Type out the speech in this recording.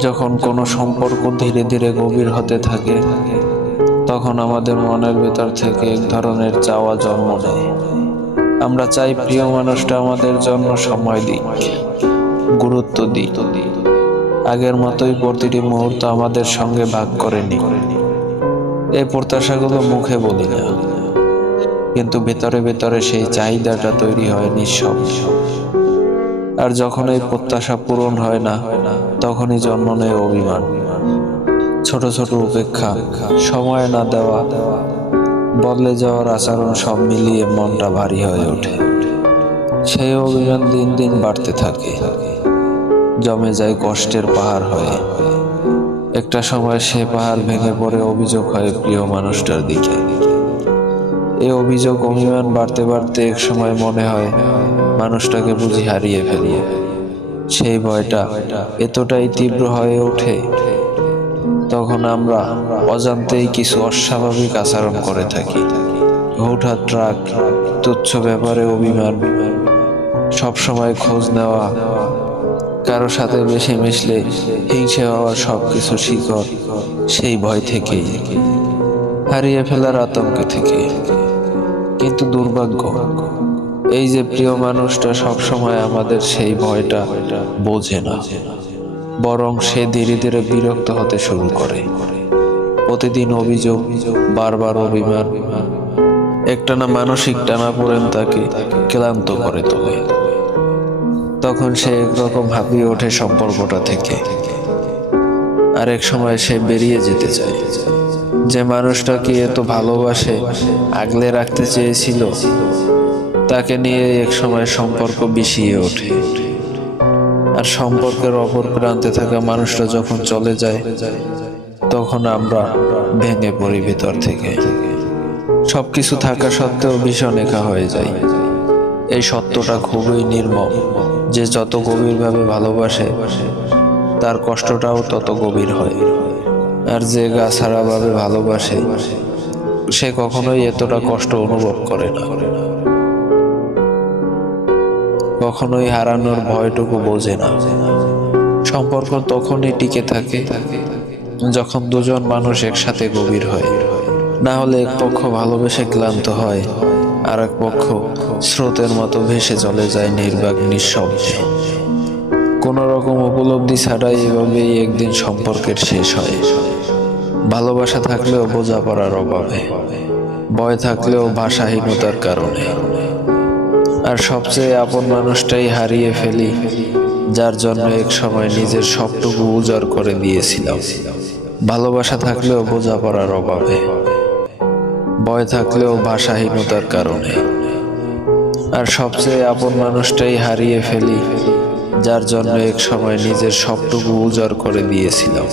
যখন কোনো সম্পর্ক ধীরে ধীরে গভীর হতে থাকে, তখন আমাদের মনের ভেতর থেকে এক ধরনের চাওয়া জন্ম নেয়। আমরা চাই প্রিয় মানুষটা আমাদের জন্য সময় দিক, গুরুত্ব দিক। আগের মতোই প্রতিটি মুহূর্ত আমাদের সঙ্গে ভাগ করে নিক। এই প্রত্যাশাগুলো মুখে বলি না, কিন্তু ভেতরে ভেতরে সেই চাহিদাটা তৈরি হয় নিঃশব্দ আর যখন এই প্রত্যাশা পূরণ হয় না, তখনই জন্ম নেয় অভিমান। ছোট ছোট উপেক্ষা, সময় না দেওয়া, বদলে যাওয়ার আচরণ সব মিলিয়ে মনটা ভারী হয়ে ওঠে। সেই অভিমান দিন দিন বাড়তে থাকে। জমে যায় কষ্টের পাহাড় হয়ে। একটা সময় সে পাহাড় ভেঙে পড়ে অভিযোগ হয় প্রিয় মানুষটার দিকে। এই অভিযোগ অভিমান বাড়তে বাড়তে এক সময় মনে হয় মানুষটাকে বুঝি হারিয়ে ফেলি। সেই ভয়টা এতটাই তীব্র হয়ে ওঠে, তখন আমরা অজান্তেই কিছু অস্বাভাবিক আচরণ করে থাকি। হঠাৎ ট্রাক, তুচ্ছ ব্যাপারে অভিমান, সবসময় খোঁজ নেওয়া, কারও সাথে বেশি মিশলে হিংসে হওয়ার সব কিছু শিকড় সেই ভয় থেকেই হারিয়ে ফেলার আতঙ্ক থেকে কিন্তু দুর্ভাগ্য। এই যে প্রিয় মানুষটা সবসময় আমাদের সেই ভয়টা বোঝে না, বরং সে ধীরে ধীরে বিরক্ত হতে শুরু করে। প্রতিদিন অভিযোগ, বারবার অভিমান একটানা মানসিক টানা পড়েন তাকে ক্লান্ত করে তোলে। তখন সে একরকম হাঁপিয়ে ওঠে সম্পর্কটা থেকে। আরেক সময় সে বেরিয়ে যেতে চায়। যে মানুষটাকে এত ভালোবাসে, আগলে রাখতে চেয়েছিল, তাকে নিয়ে এক সময় সম্পর্ক বিষিয়ে ওঠে। আর সম্পর্কের অপর প্রান্তে থাকা মানুষটা যখন চলে যায়, তখন আমরা ভেঙে পড়ি ভিতর থেকে। সব কিছু থাকা সত্ত্বেও ভীষণ একা হয়ে যায় এই সত্যটা খুবই নির্মম, যে যত গভীরভাবে ভালোবাসে তার কষ্টটাও তত গভীর হয়। আর যে গা ছাড়াভাবে ভালোবাসে, সে কখনোই এতটা কষ্ট অনুভব করে না। কখনোই হারানোর ভয়টুকু বোঝে না। সম্পর্ক তখনই টিকে থাকে, যখন দুজন মানুষ একসাথে গভীর হয়। না হলে এক পক্ষ ভালোবেসে ক্লান্ত হয়, আর এক পক্ষ স্রোতের মতো ভেসে চলে যায় নির্বাক নিঃশব্দে কোনো রকম উপলব্ধি ছাড়াই এভাবেই একদিন সম্পর্কের শেষ হয়। ভালোবাসা থাকলেও বোঝাপড়ার অভাবে, ভয় থাকলেও ভাষাহীনতার কারণে। আর সবচেয়ে আপন মানুষটাই হারিয়ে ফেলি, যার জন্য এক সময় নিজের সবটুকু উজাড় করে দিয়েছিলাম। ভালোবাসা থাকলেও বোঝাপড়ার অভাবে, ভয় থাকলেও ভাষাহীনতার কারণে। আর সবচেয়ে আপন মানুষটাই হারিয়ে ফেলি যার জন্য এক সময় নিজের সবটুকু উজাড় করে দিয়েছিলাম।